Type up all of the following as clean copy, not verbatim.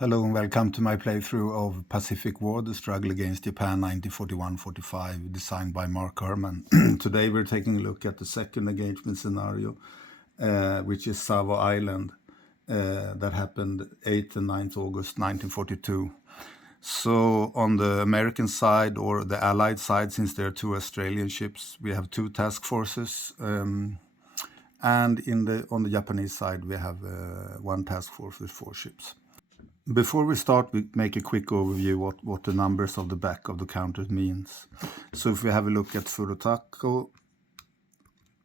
Hello and welcome to my playthrough of Pacific War, The Struggle Against Japan 1941-45, designed by Mark Herman. Today we're taking a look at the second engagement scenario, which is Savo Island, that happened 8th and 9th August 1942. So on the American side, or the Allied side, since there are two Australian ships, we have two task forces, and on the Japanese side we have one task force with four ships. Before we start, we make a quick overview what the numbers of the back of the counter means. So if we have a look at Furutako,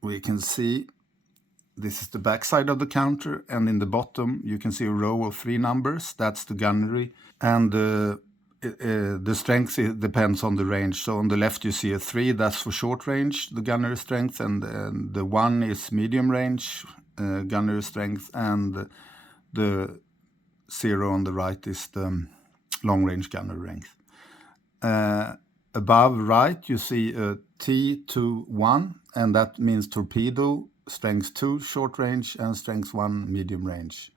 we can see this is the back side of the counter, and in the bottom you can see a row of 3 numbers. That's the gunnery, and the strength depends on the range. So on the left you see a 3, that's for short range, the gunnery strength, and the 1 is medium range gunnery strength, and the 0 on the right is the long-range gunner length. Above right you see a T21, and that means torpedo, strength 2 short range and strength 1 medium range.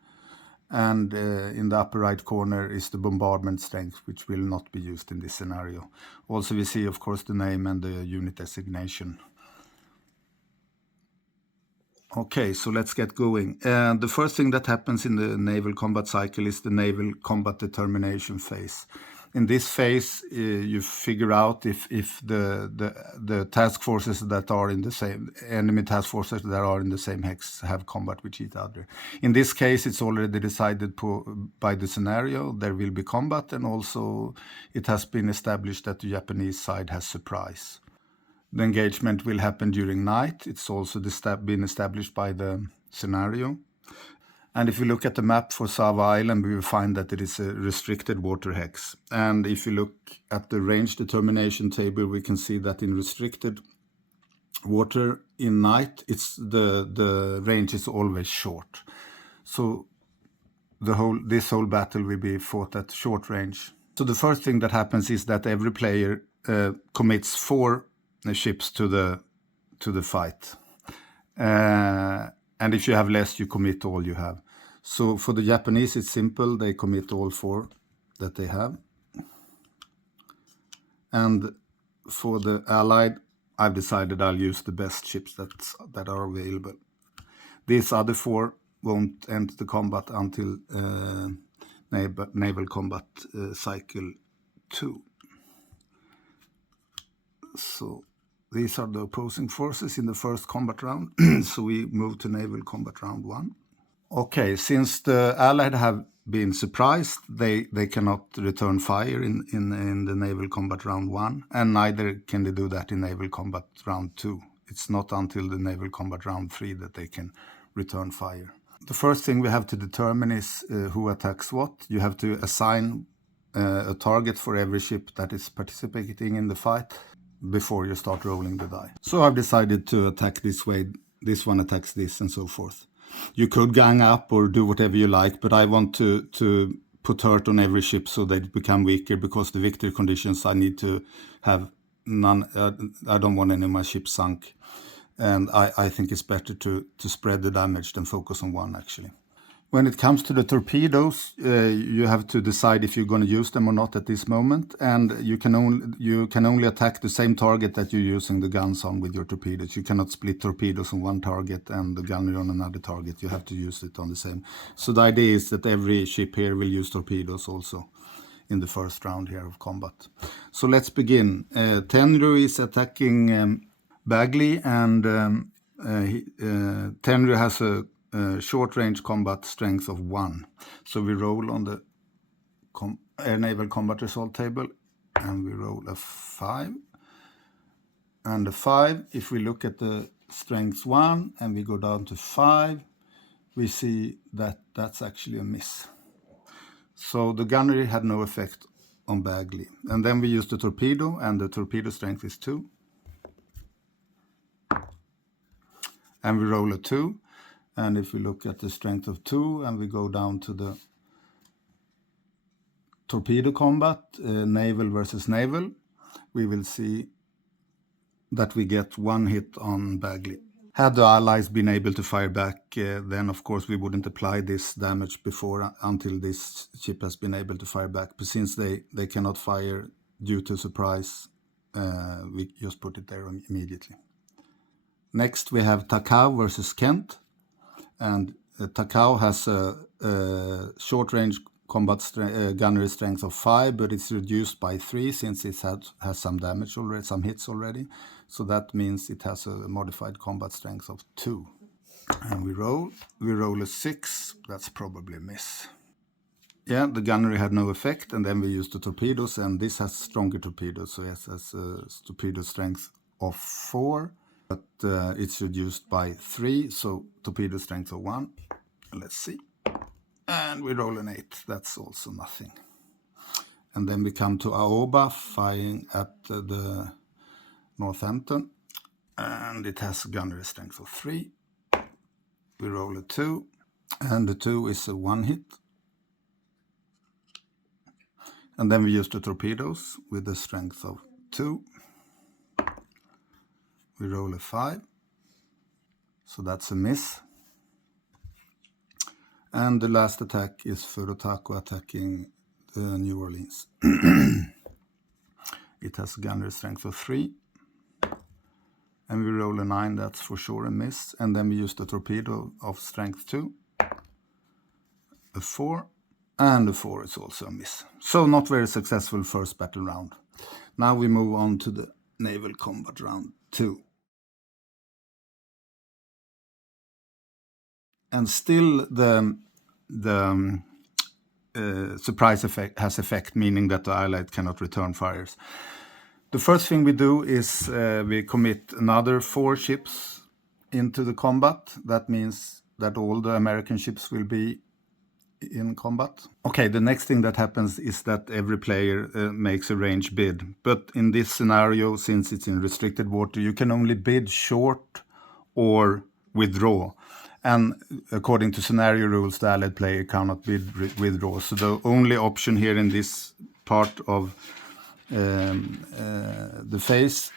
And in the upper right corner is the bombardment strength, which will not be used in this scenario. Also we see of course the name and the unit designation. Okay, so let's get going. The first thing that happens in the naval combat cycle is the naval combat determination phase. In this phase, you figure out if the task forces that are in the same enemy task forces that are in the same hex have combat with each other. In this case, it's already decided by the scenario there will be combat, and also it has been established that the Japanese side has surprise. The engagement will happen during night. It's also been established by the scenario. And if you look at the map for Savo Island, we will find that it is a restricted water hex. And if you look at the range determination table, we can see that in restricted water in night, the range is always short. So this whole battle will be fought at short range. So the first thing that happens is that every player commits 4 ships to the fight, and if you have less, you commit all you have. So for the Japanese it's simple, they commit all 4 that they have, and for the Allied I've decided I'll use the best ships that are available. These other 4 won't enter the combat until naval combat cycle 2. So these are the opposing forces in the first combat round. So we move to naval combat round 1. Okay, since the Allied have been surprised, they cannot return fire in the naval combat round 1, and neither can they do that in naval combat round 2. It's not until the naval combat round 3 that they can return fire. The first thing we have to determine is who attacks what. You have to assign a target for every ship that is participating in the fight before you start rolling the die. So I've decided to attack this way, this one attacks this, and so forth. You could gang up or do whatever you like, but I want to put hurt on every ship so they become weaker, because the victory conditions I need to have none. I don't want any of my ships sunk, and I think it's better to spread the damage than focus on one actually. When it comes to the torpedoes, you have to decide if you're going to use them or not at this moment, and you can only attack the same target that you're using the guns on with your torpedoes. You cannot split torpedoes on one target and the gunnery on another target. You have to use it on the same. So the idea is that every ship here will use torpedoes also in the first round here of combat. So let's begin. Tenru is attacking Bagley, and Tenru has a short-range combat strength of 1. So we roll on the air naval combat result table, and we roll a 5. And a 5, if we look at the strength 1 and we go down to 5, we see that that's actually a miss. So the gunnery had no effect on Bagley. And then we use the torpedo, and the torpedo strength is 2. And we roll a 2. And if we look at the strength of 2 and we go down to the torpedo combat, naval versus naval, we will see that we get 1 hit on Bagley. Had the Allies been able to fire back, then of course we wouldn't apply this damage before until this ship has been able to fire back. But since they cannot fire due to surprise, we just put it there immediately. Next we have Takao versus Kent, and Takao has a short-range combat gunnery strength of 5, but it's reduced by 3 since it has some damage already, some hits already. So that means it has a modified combat strength of 2. And we roll a 6, that's probably a miss. Yeah, the gunnery had no effect, and then we used the torpedoes, and this has stronger torpedoes, so it has a torpedo strength of 4, but it's reduced by 3, so torpedo strength of 1. Let's see. And we roll an 8, that's also nothing. And then we come to Aoba, firing at the Northampton, and it has a gunnery strength of 3. We roll a 2, and the 2 is a 1 hit. And then we use the torpedoes with a strength of 2. We roll a 5, so that's a miss. And the last attack is Furutako attacking New Orleans. It has a gunnery strength of 3. And we roll a 9, that's for sure a miss. And then we use the torpedo of strength 2. A 4. And a 4 is also a miss. So not very successful first battle round. Now we move on to the naval combat round 2. And still the surprise effect has effect, meaning that the Allied cannot return fires. The first thing we do is we commit another 4 ships into the combat. That means that all the American ships will be in combat. Okay, the next thing that happens is that every player makes a range bid. But in this scenario, since it's in restricted water, you can only bid short or withdraw. And according to scenario rules, the Allied player cannot bid withdraw. So the only option here in this part of the phase,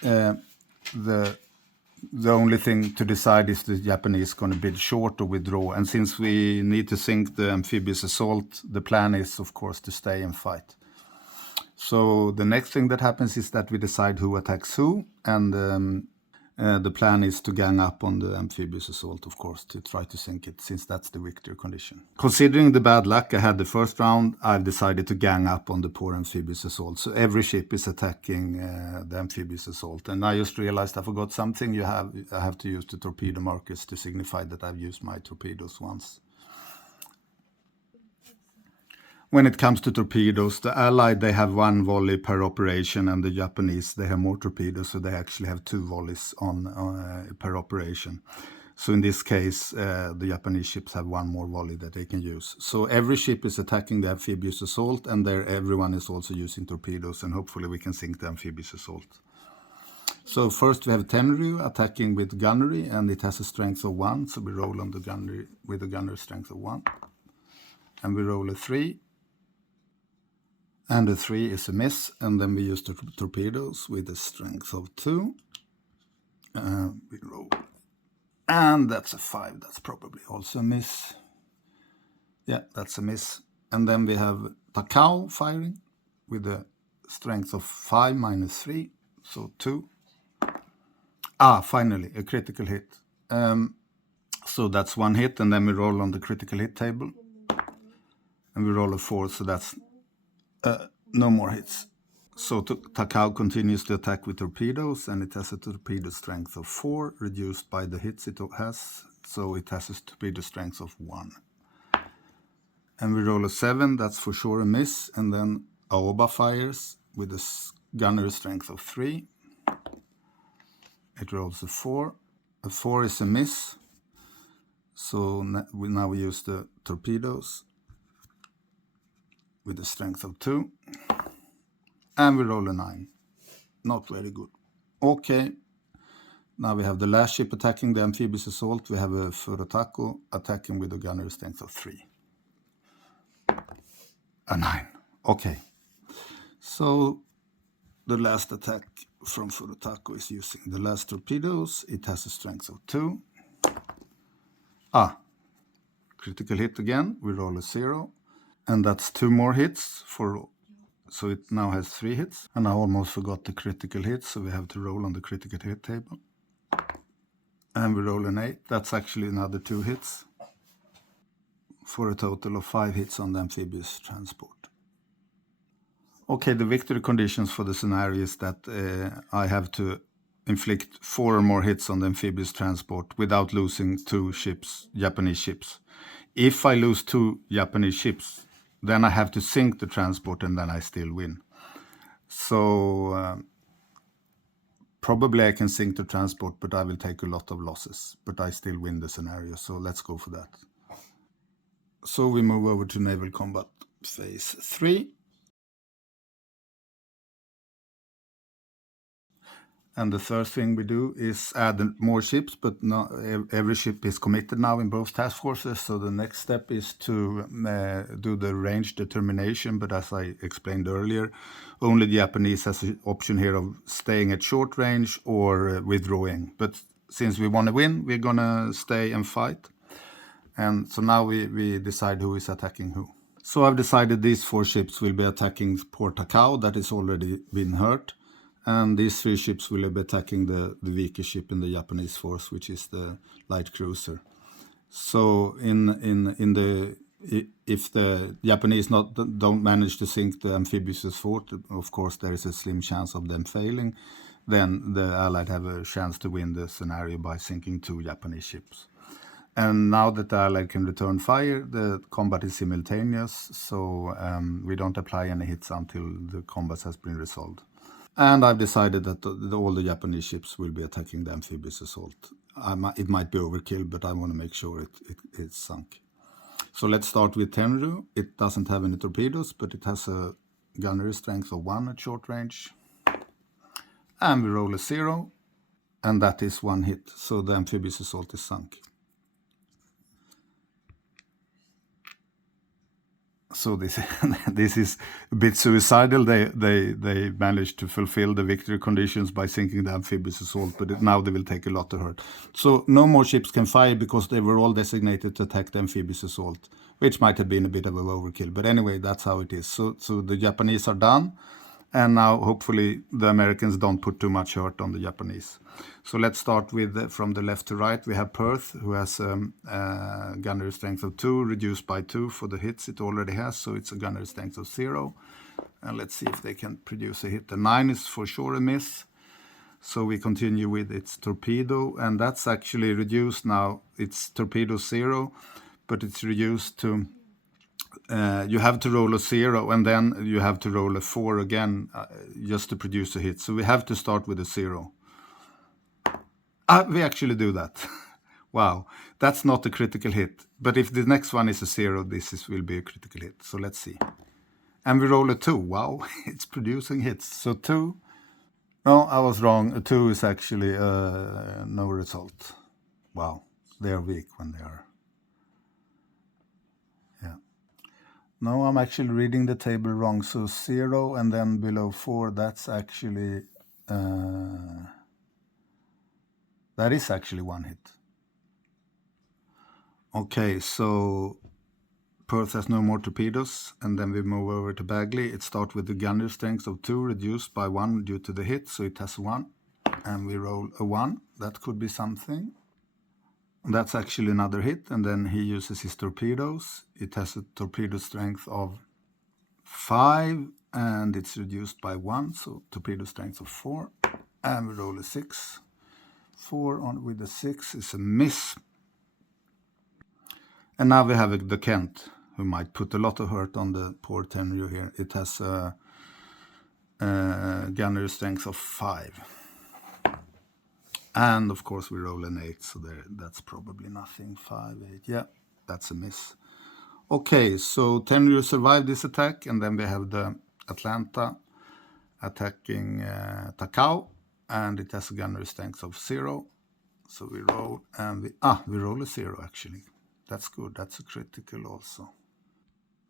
the only thing to decide is the Japanese going to bid short or withdraw. And since we need to sink the amphibious assault, the plan is, of course, to stay and fight. So the next thing that happens is that we decide who attacks who, and the plan is to gang up on the amphibious assault, of course, to try to sink it, since that's the victory condition. Considering the bad luck I had the first round, I've decided to gang up on the poor amphibious assault. So every ship is attacking the amphibious assault. And I just realized I forgot something. I have to use the torpedo markers to signify that I've used my torpedoes once. When it comes to torpedoes, the Allied, they have 1 volley per operation, and the Japanese, they have more torpedoes, so they actually have 2 volleys per operation. So in this case, the Japanese ships have 1 more volley that they can use. So every ship is attacking the amphibious assault, and everyone is also using torpedoes, and hopefully we can sink the amphibious assault. So first we have Tenryu attacking with gunnery, and it has a strength of 1, so we roll on the gunnery with a gunnery strength of 1. And we roll a 3. And a 3 is a miss, and then we use the torpedoes with a strength of 2. We roll. And that's a 5, that's probably also a miss. Yeah, that's a miss. And then we have Takao firing with a strength of 5 minus 3, so 2. Finally, a critical hit. So that's 1 hit, and then we roll on the critical hit table. And we roll a 4, so that's no more hits. So Takao continues to attack with torpedoes, and it has a torpedo strength of 4, reduced by the hits it has, so it has a torpedo strength of 1. And we roll a 7, that's for sure a miss, and then Aoba fires with a gunnery strength of 3. It rolls a 4. A 4 is a miss, so now we use the torpedoes with a strength of 2. And we roll a 9. Not very good. Okay. Now we have the last ship attacking the amphibious assault. We have a Furutako attacking with a gunnery strength of 3. A 9. Okay. So the last attack from Furutako is using the last torpedoes. It has a strength of 2. Critical hit again. We roll a 0. And that's 2 more hits so it now has 3 hits. And I almost forgot the critical hit, so we have to roll on the critical hit table. And we roll an 8. That's actually another 2 hits. For a total of 5 hits on the amphibious transport. Okay, the victory conditions for the scenario is that I have to inflict 4 or more hits on the amphibious transport without losing 2 ships, Japanese ships. If I lose 2 Japanese ships, then I have to sink the transport and then I still win. So probably I can sink the transport, but I will take a lot of losses. But I still win the scenario, so let's go for that. So we move over to naval combat phase 3. And the first thing we do is add more ships, but not every ship is committed now in both task forces. So the next step is to do the range determination. But as I explained earlier, only the Japanese has the option here of staying at short range or withdrawing. But since we want to win, we're going to stay and fight. And so now we decide who is attacking who. So I've decided these 4 ships will be attacking Port Takao that has already been hurt. And these 3 ships will be attacking the weaker ship in the Japanese force, which is the light cruiser. So if the Japanese don't manage to sink the amphibious fort, of course there is a slim chance of them failing. Then the Allied have a chance to win the scenario by sinking 2 Japanese ships. And now that the Allied can return fire, the combat is simultaneous, so we don't apply any hits until the combat has been resolved. And I've decided that all the Japanese ships will be attacking the amphibious assault. It might be overkill, but I want to make sure it's sunk. So let's start with Tenru. It doesn't have any torpedoes, but it has a gunnery strength of 1 at short range. And we roll a 0, and that is 1 hit. So the amphibious assault is sunk. So this is a bit suicidal. They managed to fulfill the victory conditions by sinking the amphibious assault, but now they will take a lot of hurt. So no more ships can fire because they were all designated to attack the amphibious assault, which might have been a bit of an overkill. But anyway, that's how it is. So the Japanese are done. And now, hopefully, the Americans don't put too much hurt on the Japanese. So let's start with, from the left to right, we have Perth, who has a gunnery strength of 2, reduced by 2 for the hits it already has. So it's a gunnery strength of 0. And let's see if they can produce a hit. The 9 is for sure a miss. So we continue with its torpedo. And that's actually reduced now. It's torpedo 0, but it's reduced to... you have to roll a 0 and then you have to roll a 4 again just to produce a hit. So we have to start with a 0. We actually do that. Wow, that's not a critical hit. But if the next one is a 0, will be a critical hit. So let's see. And we roll a 2. Wow, it's producing hits. So 2. No, I was wrong. A 2 is actually no result. Wow, they're weak when they are. No, I'm actually reading the table wrong. So 0 and then below 4, that's actually... that is actually 1 hit. Okay, so Perth has no more torpedoes. And then we move over to Bagley. It starts with the gunnery strength of 2, reduced by 1 due to the hit. So it has 1. And we roll a 1. That could be something. That's actually another hit, and then he uses his torpedoes. It has a torpedo strength of 5, and it's reduced by 1, so torpedo strength of 4. And we roll a 6. 4 on with the 6 is a miss. And now we have the Kent, who might put a lot of hurt on the poor Tenryu here. It has a gunnery strength of 5. And of course we roll an 8, so that's probably nothing. 5, 8, yeah, that's a miss. Okay, so Tenryu survived this attack, and then we have the Atlanta attacking Takao, and it has a gunnery strength of 0. So we roll, and we roll a 0 actually. That's good, that's a critical also.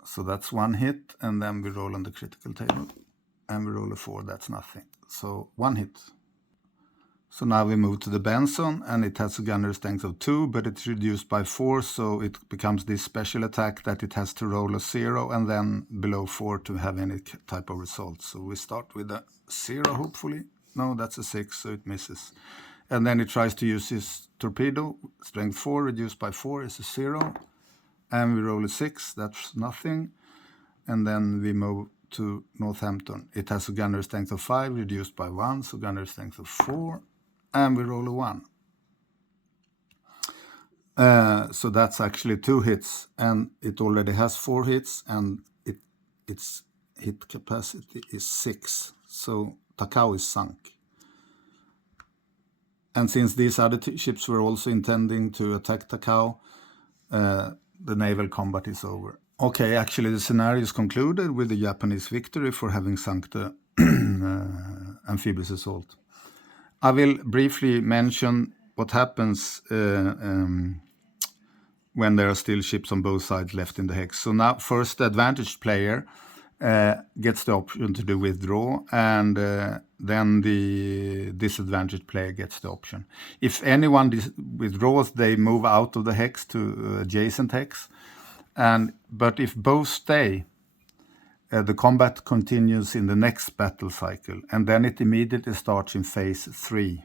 So that's 1 hit, and then we roll on the critical table, and we roll a 4, that's nothing. So 1 hit. So now we move to the Benson, and it has a gunner strength of 2, but it's reduced by 4, so it becomes this special attack that it has to roll a 0 and then below 4 to have any type of result. So we start with a 0, hopefully. No, that's a 6, so it misses. And then it tries to use his torpedo, strength 4, reduced by 4 is a 0. And we roll a 6, that's nothing. And then we move to Northampton. It has a gunner strength of 5, reduced by 1, so gunner strength of 4. And we roll a 1. So that's actually 2 hits, and it already has 4 hits, and its hit capacity is 6. So Takao is sunk. And since these other ships were also intending to attack Takao, the naval combat is over. Okay, actually the scenario is concluded with the Japanese victory for having sunk the amphibious assault. I will briefly mention what happens when there are still ships on both sides left in the hex. So now first the advantaged player gets the option to do withdraw, and then the disadvantaged player gets the option. If anyone withdraws, they move out of the hex to adjacent hex. But if both stay, the combat continues in the next battle cycle, and then it immediately starts in phase 3.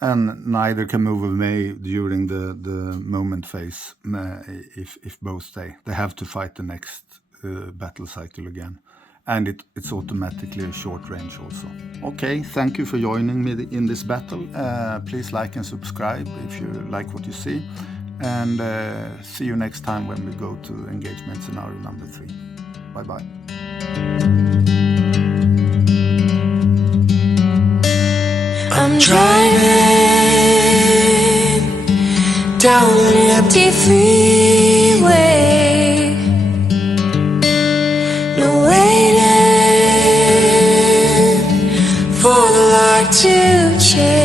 And neither can move away during the moment phase if both stay. They have to fight the next battle cycle again. And it's automatically a short range also. Okay, thank you for joining me in this battle. Please like and subscribe if you like what you see. And see you next time when we go to engagement scenario number 3. Bye-bye. I'm driving down an empty freeway, no waiting for the light to change.